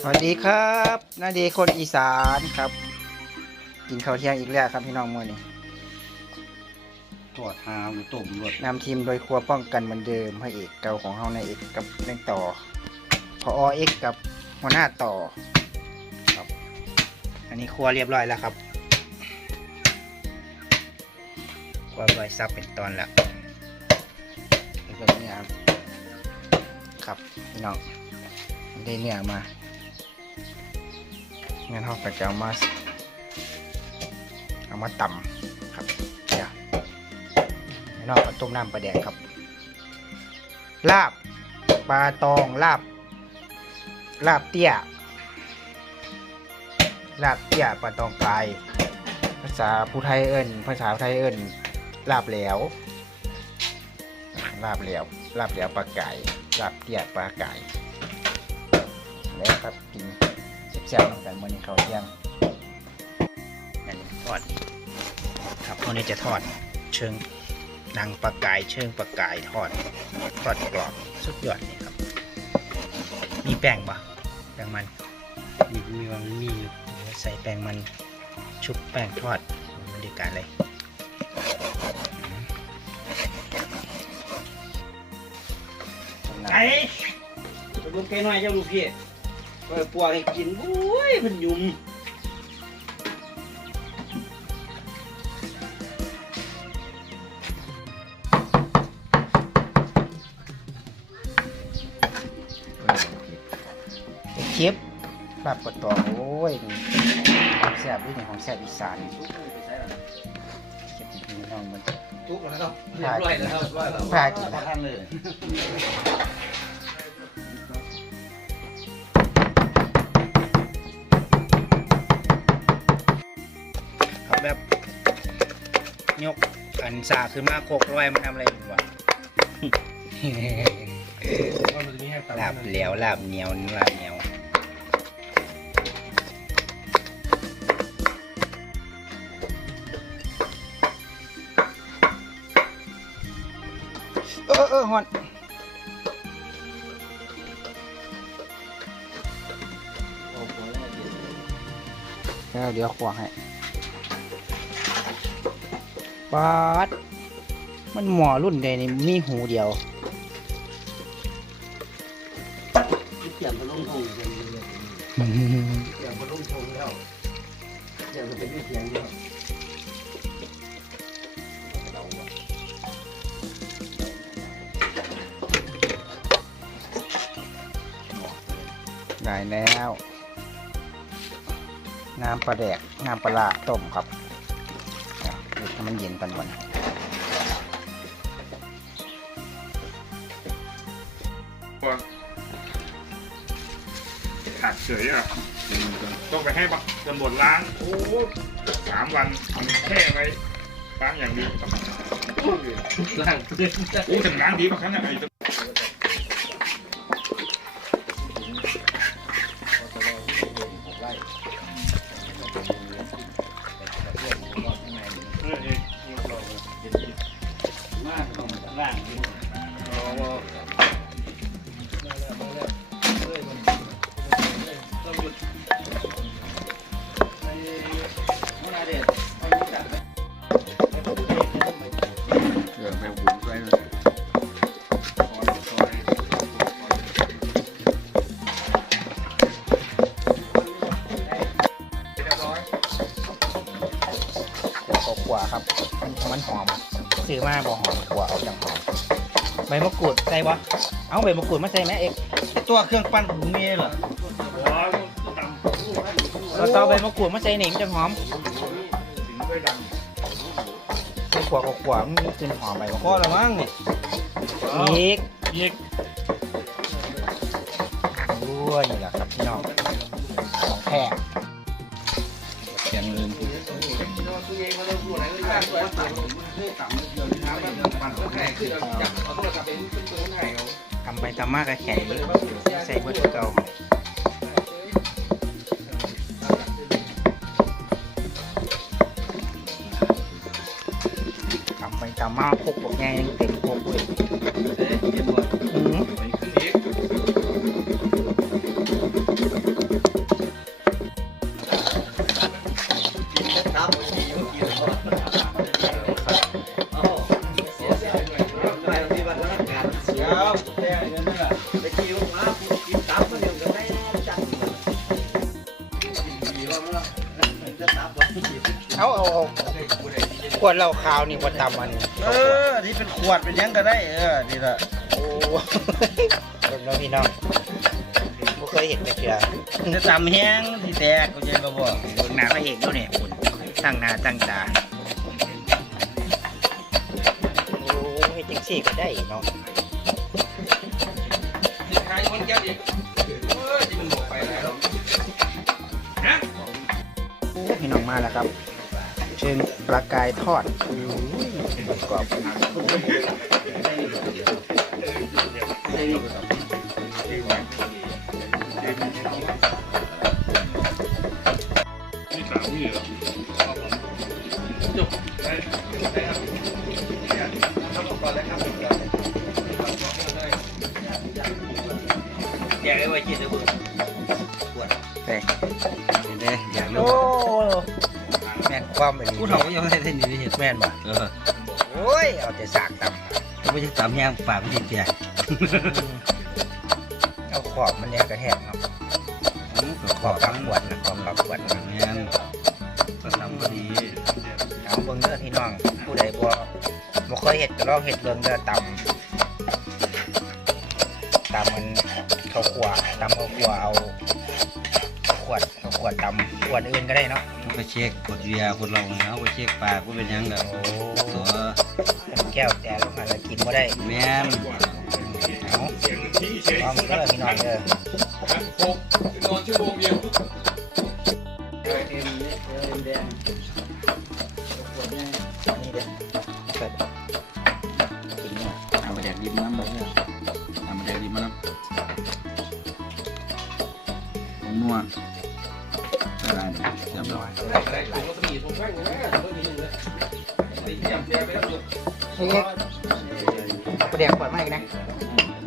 สวัสดีครับนาเดคนอีสานครับ กินข้าวเที่ยงอีกแล้วครับพี่น้องมื่อนี้ทอดหาหรือต้มรวดนำทีมโดยครัวป้องกันเหมือนเดิมพระเอกเก่าของเฮาในายเอกกับเล่นต่อพอเอกกับหัวหน้าต่อครับ อันนี้ครัวเรียบร้อยแล้วครับครัวใบซับเป็นตอนแล้วเป็นแบบนี้ครับครับพี่น้องได้เนื้อมา งั้นเราก็จะเอามาเอามาตำครับเดี๋ยวพี่น้องเอาต้มน้ำปลาแดกครับ ลาบปลาตองลาบ ลาบเตี้ย ลาบเตี้ยปลาตองกายภาษาผู้ไทยเอิ้นภาษาไทยเอิ้นลาบแหลวลาบแหลวลาบแหลวปลาไก่ลาบเตี้ยปลาไก่แล้วครับกิน ซ่บๆน้ำกันมื่อนี้เขาวเที่ยงนั่นทอดครับพวกนี้จะทอดเชิงนางปลากายเชิงปลากายทอดทอดกรอบสุดยอดนี่ครับ มีแป้งปะแป้งมันมีมีวางมีอยู่ใส่แป้งมันชุบแป้งทอดบรรยากาศเลยอืมไอ้ลูกแกน้อยเจ้าลูกพี่ เปิดปัวให้กินโอ้ยมันยุ่มเค็บลาบปลาตองโอ้ยนี่ของแซ่บด้วยนี่ของแซ่บอีสานเก็บพี่น้องมันทุกแล้วเนาะเรียบร้อยแล้วครับว่าแล้วพากินท่านเลย แบบยกอันสาขึ้นมาโคกร้อยมันทำอะไรอยู่วะว่ามันจะมีให้ตัดลาบเหลวลาบเหนียวลาบเหนียวเออเออฮอนเดี๋ยวเดี๋ยวขวางให้ ปาด มันหมอรุ่นใดนี่มีหูเดียวเกี่ยมพะลุงทงกันเกี่ยมพะลุงทงแล้วเกี่ยมจะเป็นเสียงเดียวได้แล้วน้ำปลาแดกน้ำปลาร้าต้มครับ อะเดี๋ยวให้มันเย็นกันก่อนขาดเฉยอะต้องไปให้บักตำรวจล้าง โอ้สามวันมันแช่ไว้ล้างอย่างดีล่างเพื่อนโอ้ถึงล้างดีกว่าขนาดไห หอมซื้อมาบ่หอมขัวเอาจังหอมใบมะกรูดใส่บ่เอาใบมะกรูดมาใส่ไหมเอกตัวเครื่องปั้นผมมีเหรอเราเตาใบมะกรูดมาใส่หนิมนจังหอมใส่ขัวเขาขัวมันมีกลิ่นหอมใบมะกพรูอดแล้วมั้งนี่อีกอีกด้วยนี่แหละครับพี่น้องของแท้ ทำไปทำมากก็แข็งใส่เบอร์เก่าทำไปทำมากพกบอกไงยังเต็มพกเลย วดเหล้าขาวนี่บ่ตำมันเออที่เป็นขวดเป็นหยังก็ได้ เออ นี่ละโอ้เบิ่งแล้วพี่น้องบ่เคยเห็นแต่เทื่อจะตำแห้งที่แตกก็จะมาบอกเบิ่งหน้าพระเอกดูเนี่ยคุณตั้งหน้าตั้งตาโอ้เฮ็ดจังซี่ก็ได้เนาะใครคนแก้อีกเออที่มันบอกไปแล้ว โอ้พี่น้องมาแล้วครับ เชิงปลากายทอดอุ้ยประกอบนี่สามนี่เหรอบไปอยากให้ไว้กินนะเพื่อน ความอันนี้ผู้เฒ่าก็ยังให้เส้นนี้เห็นแม่นบ่เออโอ้ยเอาแต่สากตำไม่ใช่ตำแห้งปากไม่ใช่เปียกเอาขอบมันเนี่ยกระแทกเนาะขอบปากขวดนะขอบปากขวดนะแห้งก็ทำพอดีเอาเบิ่งเด้อพี่น้องผู้ใดบ่บ่เคยเฮ็ดก็ลองเฮ็ดเบิ่งเด้อตำตำมันข้าวคั่วตำข้าวคั่วเอาขวดข้าวขวดตำขวดอื่นก็ได้เนาะ มันก็เช็คกดเบียร์คนเราเนาะก็เช็คปากก็เป็นหยังเด้อโอ้ตัวแก้วแต่ลงมาแล้วกินบ่ได้แม่นเอาลองเด้อพี่น้องเด้อนอนชั่วโมงเดียวนี่เด้อเปิดกินเนี่ยเอาไปแดกดิบน้ำเลยเอาไปแดกดิบมาน้ำนัวอะไร เรียบร้อยเฮ้ยประเดี๋ยวขวดมาอีกนะ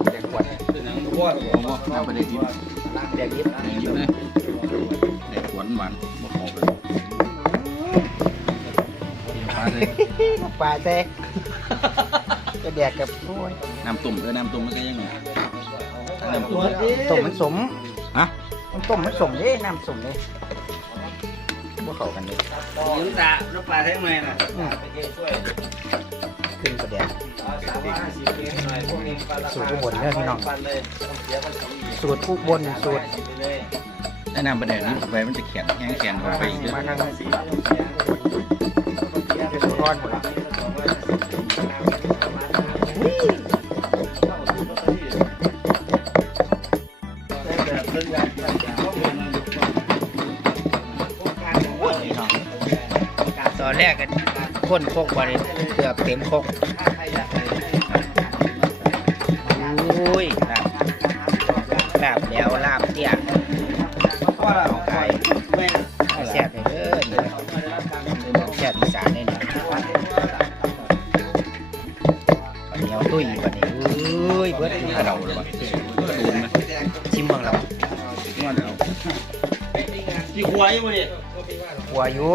ประเดี๋ยวขวดเอาไปแดกดิบเดี๋ยวยิบแดกดิบเลยแดกหวานหวานบ่ขอเลยปลาเลยปลาแซ่จะแดกกับโอ้ยน้ำต้มเออน้ำต้มมันก็ยังไงน้ำต้มต้มมันสมฮะมันต้มมันสมเด้น้ำสมเด้พว กเขากันเด้ยืมตาแล้วปลาแท้งไหมน่ะอืมขึ้นประเดี๋ยวสูตรผู้บนเนี่ยพี่น้องสูตรผู้บนสูตรแนะนำประเด็นนี้ไปมันจะแข็งแข็งแข็งเข้าไปอีกเยอะมาทางสีเป็นสุพรหมดละตอ นแรกกันพ่นโคกบริเกือบเต็มโคกอุ้ยลาบลาบแล้วลาบเตี้ยเอาไก่แซ่บเลยเด้อแซ่บอีสานเนี่ยนะข้เหนียตุ้ยวันนี้อุ้ยเบิดกระเดาเลยว่ะกระดูนไหมชิมเมืองเรานวอยู่เอยู่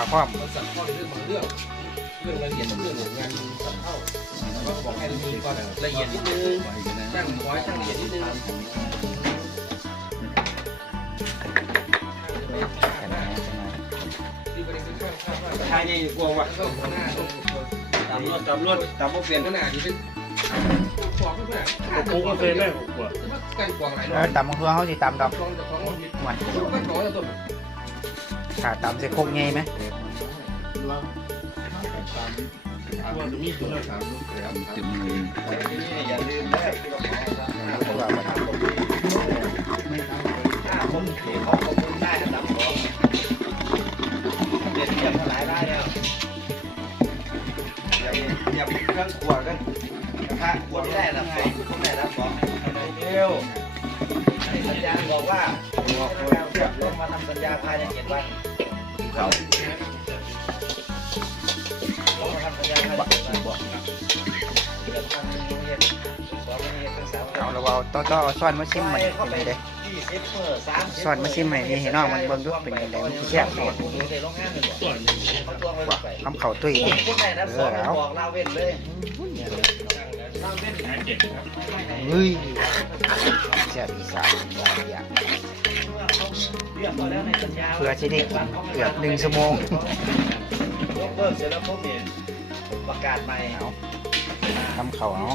ากี่หัวยังไงเนี่ยขัวอยู่ขัวพร้อมละเอียดนิดนึงช่างหัวช่างละเอียดนิดนึงกันนะทายใหญ่กว่าว่ะตำรวจตำรวจตำรวจเปลี่ยนขนาดนี้กูก็เคยแม่หัวแล้วตำมะเขือเขาสิตำดอกหวาน ถ้าตำใส่โคกไงไหมว่าจะมีตัวละสามเต็มเลยผมว่ามันอย่าเครื่องขวดกันถ้าขวดไม่ได้แล้วไงไม่ได้แล้วบอกเร็วสัญญาบอกว่า จับลงมาทำสัญญาภายในเจ็ดวันเขาลงมาทำสัญญาภายในเจ็ดวันบอกเอาเราเอาต่อต่อเอาซ่อนมาชิมมันเป็นไงเด้ซ่อนมาชิมให้นี่ให้น้องมันเบิ่งดูเป็นยังไงมันแซ่บเลยคำเข่าตุ้ยเออเอาเจ็บครับเฮ้ยแซ่บอีสานอยากอยาก เรียกเขาแล้วในสัญญาเพื่อจะได้กินเกือบหนึ่งชั่วโมงยกเลิกเสร็จแล้วปุ๊บเนี่ยประกาศใหม่เอาทำเขาเอา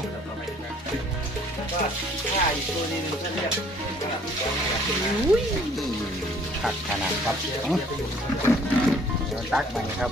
แล้วก็ถ้าอีกตัวนึงจะเรียกว่าที่สองเนี่ยอุ้ยขัดขนาดครับอื้อเดี๋ยวตักไปครับ